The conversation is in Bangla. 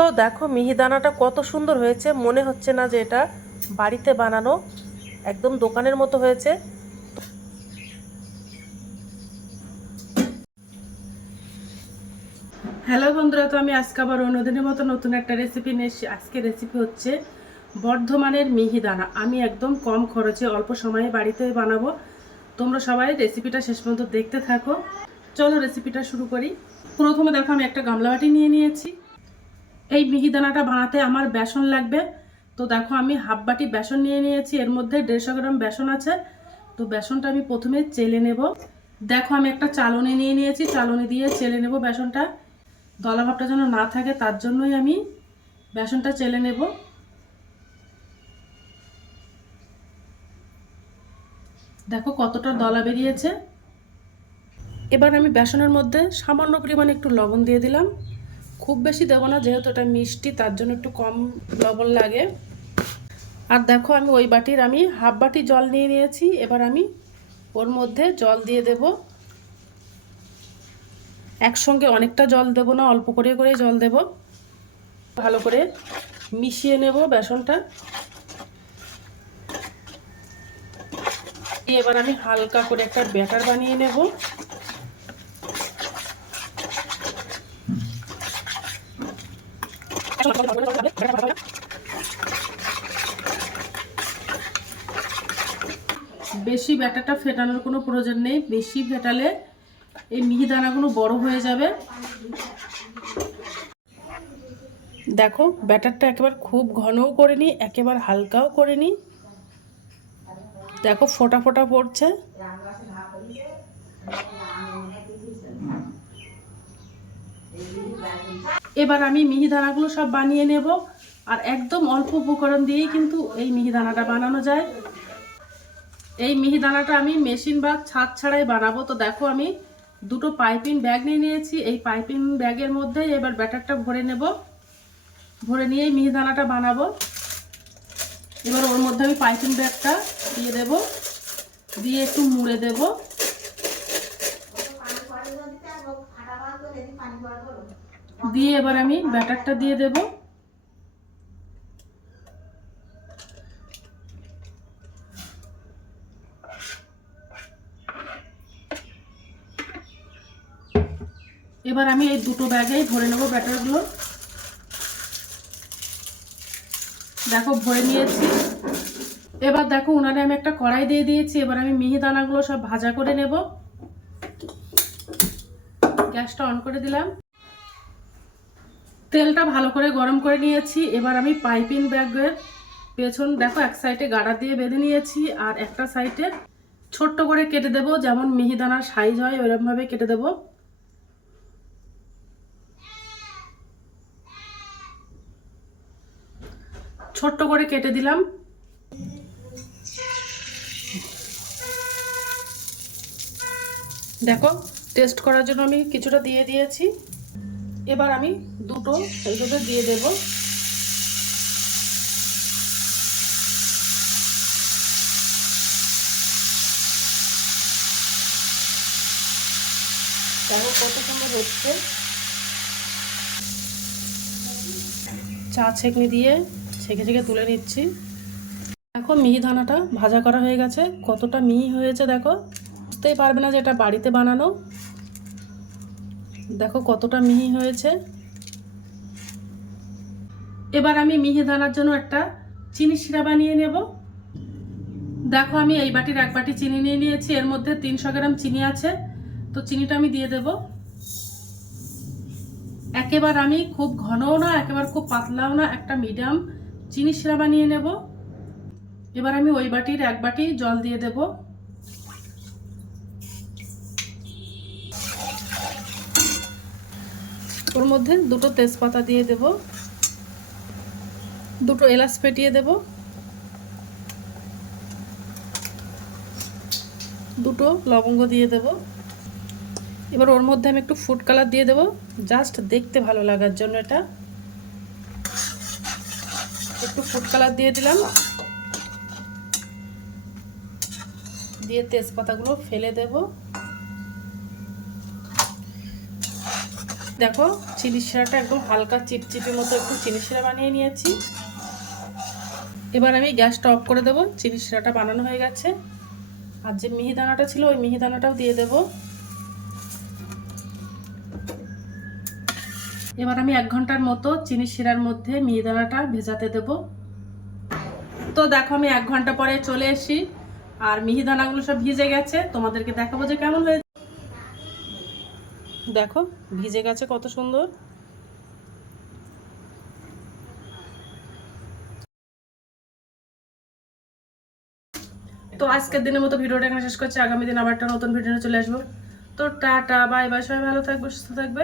তো দেখো মিহিদানাটা কত সুন্দর হয়েছে। মনে হচ্ছে না যে এটা বাড়িতে বানানো, একদম দোকানের মতো হয়েছে। হ্যালো বন্ধুরা, তো আমি আজকে আবার অন্যদিনের মতো নতুন একটা রেসিপি নিয়ে আজকে রেসিপি হচ্ছে বর্ধমানের মিহিদানা। আমি একদম কম খরচে অল্প সময়ে বাড়িতে বানাবো। তোমরা সবাই রেসিপিটা শেষ পর্যন্ত দেখতে থাকো। চলো রেসিপিটা শুরু করি। প্রথমে দেখো আমি একটা গামলা বাটি নিয়ে নিয়েছি। এই মিহিদানাটা বানাতে আমার বেসন লাগবে। তো দেখো আমি হাফ বাটি বেসন নিয়ে নিয়েছি, এর মধ্যে দেড়শো গ্রাম বেসন আছে। তো বেসনটা আমি প্রথমে চেলে নেব। দেখো আমি একটা চালনি নিয়ে নিয়েছি, চালনি দিয়ে চেলে নেব বেসনটা। দলাভাবটা যেন না থাকে, তার জন্যই আমি বেসনটা চেলে নেব। দেখো কতটা দলা বেরিয়েছে। এবার আমি বেসনের মধ্যে সামান্য পরিমাণে একটু লবণ দিয়ে দিলাম। খুব বেশি দেবো না, যেহেতু এটা মিষ্টি, তার জন্য একটু কম লবণ লাগে। আর দেখো আমি ওই বাটির আমি হাফ বাটি জল নিয়ে নিয়েছি, এবার আমি ওর মধ্যে জল দিয়ে দেব। একসঙ্গে অনেকটা জল দেব না, অল্প করে করে জল দেব। ভালো করে মিশিয়ে নেব বেসনটা। এবার আমি হালকা করে একটা ব্যাটার বানিয়ে নেব। বেশি ব্যাটারটা ফেটানোর কোনো প্রয়োজন নেই, বেশি ফেটালে এই মিহিদানাগুলো বড় হয়ে যাবে। দেখো, ব্যাটারটা একেবারে খুব ঘনও করে নিই একেবারে হালকাও করে নিই দেখো, ফোটা ফোটা পড়ছে। এবার আমি মিহিদানাগুলো সব বানিয়ে নেব আর একদম অল্প উপকরণ দিয়েই কিন্তু এই মিহিদানাটা বানানো যায়। এই মিহিদানাটা আমি মেশিন বা ছাদ ছাড়াই বানাবো। তো দেখো আমি দুটো পাইপিং ব্যাগ নিয়ে নিয়েছি। এই পাইপিং ব্যাগের মধ্যে এবার ব্যাটারটা ভরে নেব। ভরে নিয়ে মিহিদানাটা বানাবো। এবার ওর মধ্যে আমি পাইপিং ব্যাগটা দিয়ে দেব। দিয়ে একটু মুড়ে দেব। দিয়ে এবার আমি ব্যাটারটা দিয়ে দেব। এবার আমি এই দুটো ব্যাগেই ভরে নেব ব্যাটারগুলো। দেখো, ভরে নিয়েছি। এবার দেখো উনারে আমি একটা কড়াই দিয়ে দিয়েছি। এবার আমি মিহিদানাগুলো সব ভাজা করে নেব। গ্যাসটা অন করে দিলাম। তেলটা ভালো করে গরম করে নিয়েছি। এবার আমি পাইপিং ব্যাগের পেছন, দেখো এক সাইডে গাড়া দিয়ে বেঁধে নিয়েছি আর একটা সাইডে ছোট্ট করে কেটে দেব, যেমন মিহিদানার সাইজ হয় ওইরকমভাবে কেটে দেব। ছোট্ট করে কেটে দিলাম। দেখো টেস্ট করার জন্য আমি কিছুটা দিয়ে দিয়েছি। এবার আমি দুটো এইভাবে দিয়ে দেব। দেখো কত সুন্দর হচ্ছে। চা ছেঁকনি দিয়ে ছেঁকে ছেঁকে তুলে নিচ্ছি। দেখো মিহি দানাটা ভাজা করা হয়ে গেছে। কতটা মিহি হয়েছে দেখো। বুঝতেই পারবে না যে এটা বাড়িতে বানানো। দেখো কতটা মিহি হয়েছে। এবার আমি মিহি দানার জন্য একটা চিনি শিরা বানিয়ে নেব। দেখো আমি এই বাটির এক বাটি চিনি নিয়ে নিয়েছি, এর মধ্যে তিনশো গ্রাম চিনি আছে। তো চিনিটা আমি দিয়ে দেব। একেবার আমি খুব ঘনও না, একেবারে খুব পাতলাও না, একটা মিডিয়াম চিনি শিরা বানিয়ে নেব। এবার আমি ওই বাটির এক বাটি জল দিয়ে দেব। ওর মধ্যে দুটো তেজপাতা দিয়ে দেব, দুটো এলাচ ফেটিয়ে দেব, দুটো লবঙ্গ দিয়ে দেব। এবার ওর মধ্যে আমি একটু ফুড কালার দিয়ে দেব জাস্ট দেখতে ভালো লাগার জন্য এটা। একটু ফুড কালার দিয়ে দিলাম। দিয়ে তেজপাতাগুলো ফেলে দেব। দেখো চিনি শিরাটা একদম হালকা চিপচিপি মতো একটু চিনি শিরা বানিয়ে নিয়েছি। এবার আমি গ্যাসটা অফ করে দেবো চিনি শিরাটা বানানো হয়ে গেছে। আর যে মিহিদানাটা ছিল, ওই মিহিদানাটাও দিয়ে দেব। এবার আমি এক ঘণ্টার মতো চিনি শিরার মধ্যে মিহিদানাটা ভেজাতে দেব। তো দেখো, আমি এক ঘণ্টা পরে চলে এসি আর মিহিদানাগুলো সব ভিজে গেছে। তোমাদেরকে দেখাবো যে কেমন হয়েছে। দেখো, ভিজে গেছে কত সুন্দর। তো আজকের দিনের মতো ভিডিওটা এখানে শেষ করছি। আগামী দিন আবার একটা নতুন ভিডিও চলে আসব। তো টাটা, বাই বাই, সবাই ভালো থাকবে, সুস্থ থাকবে।